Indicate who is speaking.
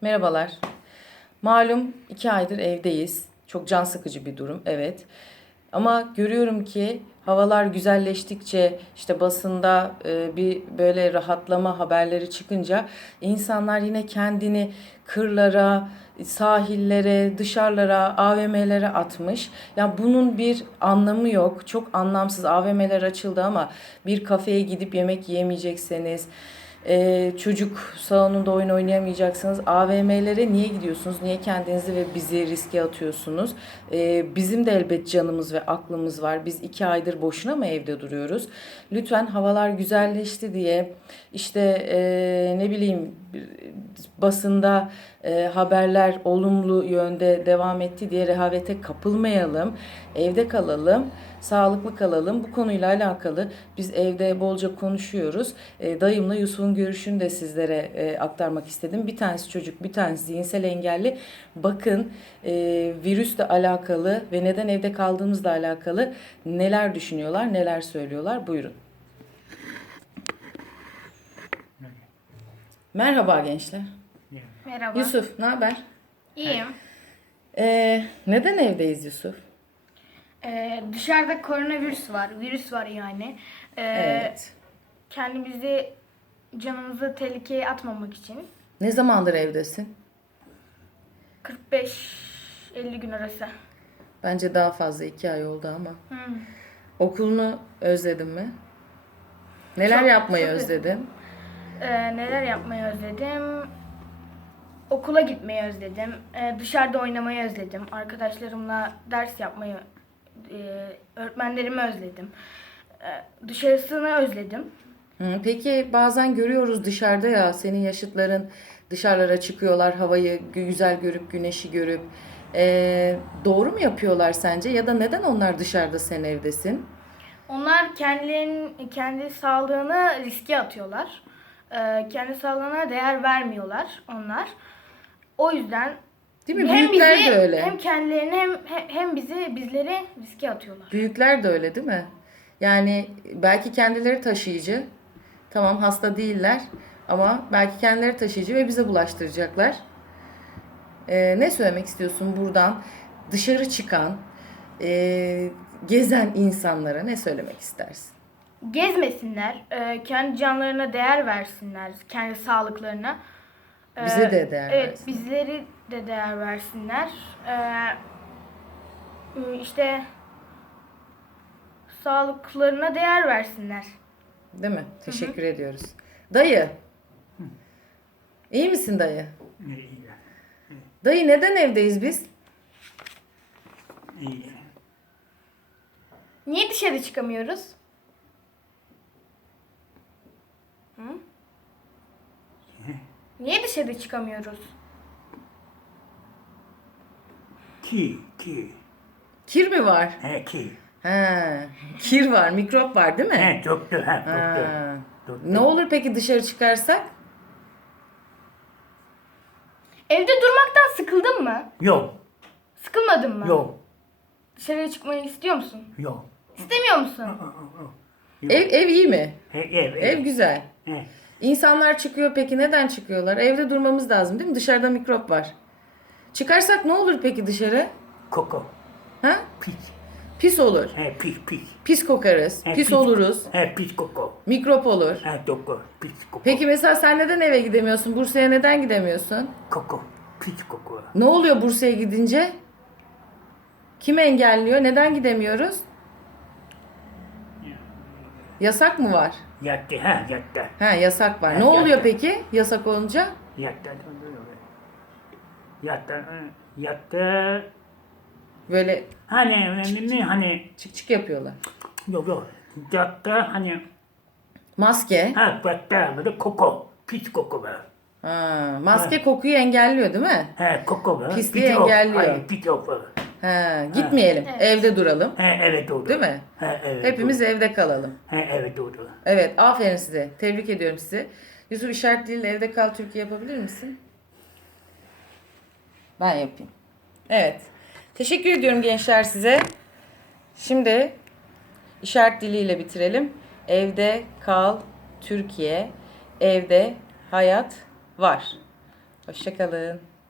Speaker 1: Merhabalar. Malum 2 aydır evdeyiz. Çok can sıkıcı bir durum, evet. Ama görüyorum ki havalar güzelleştikçe işte basında bir böyle rahatlama haberleri çıkınca insanlar yine kendini kırlara, sahillere, dışarılara, AVM'lere atmış. Ya bunun bir anlamı yok. Çok anlamsız. AVM'ler açıldı ama bir kafeye gidip yemek yiyemeyecekseniz, çocuk salonunda oyun oynayamayacaksınız. AVM'lere niye gidiyorsunuz? Niye kendinizi ve bizi riske atıyorsunuz? Bizim de elbet canımız ve aklımız var. Biz 2 aydır boşuna mı evde duruyoruz? Lütfen havalar güzelleşti diye işte ne bileyim basında haberler olumlu yönde devam etti diye rehavete kapılmayalım. Evde kalalım, sağlıklı kalalım. Bu konuyla alakalı biz evde bolca konuşuyoruz. Dayımla Yusuf'un görüşünü de sizlere aktarmak istedim. Bir tanesi çocuk, bir tanesi zihinsel engelli. Bakın virüsle alakalı ve neden evde kaldığımızla alakalı neler düşünüyorlar, neler söylüyorlar. Buyurun. Merhaba gençler.
Speaker 2: Merhaba.
Speaker 1: Yusuf, ne haber?
Speaker 2: İyiyim.
Speaker 1: Neden evdeyiz Yusuf?
Speaker 2: Dışarıda koronavirüs var. Virüs var yani.
Speaker 1: Evet.
Speaker 2: Kendimizi, canımızı tehlikeye atmamak için
Speaker 1: Ne zamandır evdesin?
Speaker 2: 45-50 gün arası.
Speaker 1: Bence daha fazla 2 ay oldu ama.
Speaker 2: Hmm.
Speaker 1: Okulunu özledin mi? Neler
Speaker 2: Çok-
Speaker 1: yapmayı
Speaker 2: çok
Speaker 1: özledin?
Speaker 2: Neler yapmayı özledim? Okula gitmeyi özledim. Dışarıda oynamayı özledim. Arkadaşlarımla ders yapmayı, öğretmenlerimi özledim. Dışarısını özledim.
Speaker 1: Peki bazen görüyoruz dışarıda ya senin yaşıtların dışarılara çıkıyorlar havayı güzel görüp güneşi görüp. Doğru mu yapıyorlar sence ya da neden onlar dışarıda sen evdesin?
Speaker 2: Onlar kendi sağlığını riske atıyorlar. Kendi sağlığına değer vermiyorlar onlar. O yüzden
Speaker 1: Değil mi? Büyükler de öyle.
Speaker 2: hem kendilerini hem bizleri riske atıyorlar.
Speaker 1: Büyükler de öyle değil mi? Yani belki kendileri taşıyıcı. Tamam hasta değiller ama belki kendileri taşıyıcı ve bize bulaştıracaklar. Ne söylemek istiyorsun buradan dışarı çıkan, gezen insanlara ne söylemek istersin?
Speaker 2: Gezmesinler, kendi canlarına değer versinler, kendi sağlıklarına.
Speaker 1: Bize de değer
Speaker 2: Evet,
Speaker 1: versin.
Speaker 2: bizleri de değer versinler. İşte sağlıklarına değer versinler.
Speaker 1: Değil mi? Teşekkür ediyoruz. Dayı. İyi misin dayı?
Speaker 3: İyi.
Speaker 1: Dayı neden evdeyiz biz?
Speaker 3: İyi.
Speaker 2: Niye dışarı çıkamıyoruz? Hı? Niye dışarı çıkamıyoruz?
Speaker 3: Ki.
Speaker 1: Kir mi var?
Speaker 3: He ki.
Speaker 1: He, kir var, mikrop var değil mi?
Speaker 3: He doktor.
Speaker 1: Ha.
Speaker 3: Doktor.
Speaker 1: Ne olur peki dışarı çıkarsak?
Speaker 2: Evde durmaktan sıkıldın mı?
Speaker 3: Yok.
Speaker 2: Sıkılmadın mı?
Speaker 3: Yok.
Speaker 2: Dışarıya çıkmayı istiyor musun?
Speaker 3: Yok.
Speaker 2: İstemiyor musun?
Speaker 1: Ev iyi mi?
Speaker 3: Ev.
Speaker 1: Ev güzel.
Speaker 3: He.
Speaker 1: İnsanlar çıkıyor peki neden çıkıyorlar? Evde durmamız lazım değil mi? Dışarıda mikrop var. Çıkarsak ne olur peki dışarı?
Speaker 3: Koku.
Speaker 1: Ha?
Speaker 3: Pis.
Speaker 1: Pis olur.
Speaker 3: He pis.
Speaker 1: Pis kokarız.
Speaker 3: He,
Speaker 1: Pis oluruz.
Speaker 3: He pis koku.
Speaker 1: Mikrop olur.
Speaker 3: He doktor. Pis koku.
Speaker 1: Peki mesela sen neden eve gidemiyorsun? Bursa'ya neden gidemiyorsun?
Speaker 3: Koku. Pis koku.
Speaker 1: Ne oluyor Bursa'ya gidince? Kim engelliyor? Neden gidemiyoruz? Yasak mı var?
Speaker 3: Yattı. Yattı.
Speaker 1: Ha yasak var.
Speaker 3: Ha,
Speaker 1: Ne oluyor
Speaker 3: yasak.
Speaker 1: peki yasak olunca?
Speaker 3: Yattı. Yattı.
Speaker 1: Böyle
Speaker 3: Hani
Speaker 1: çık çık yapıyorlar.
Speaker 3: yok. Yattı hani
Speaker 1: Maske.
Speaker 3: yattı böyle koku. Pis koku var.
Speaker 1: Ha, maske kokuyu engelliyor değil mi?
Speaker 3: He koku var.
Speaker 1: Pisliği
Speaker 3: Pis yok.
Speaker 1: engelliyor.
Speaker 3: Hayır pis yok var.
Speaker 1: Ha, gitmeyelim.
Speaker 2: Evet.
Speaker 1: Evde duralım.
Speaker 3: He evet doğru.
Speaker 1: Değil mi?
Speaker 3: He evet.
Speaker 1: Hepimiz
Speaker 3: doğru.
Speaker 1: evde kalalım.
Speaker 3: He evet doğru.
Speaker 1: Evet, aferin size. Tebrik ediyorum sizi. Yusuf işaret diliyle evde kal Türkiye yapabilir misin? Ben yapayım. Evet. Teşekkür ediyorum gençler size. Şimdi işaret diliyle bitirelim. Evde kal Türkiye. Evde hayat var. Hoşçakalın.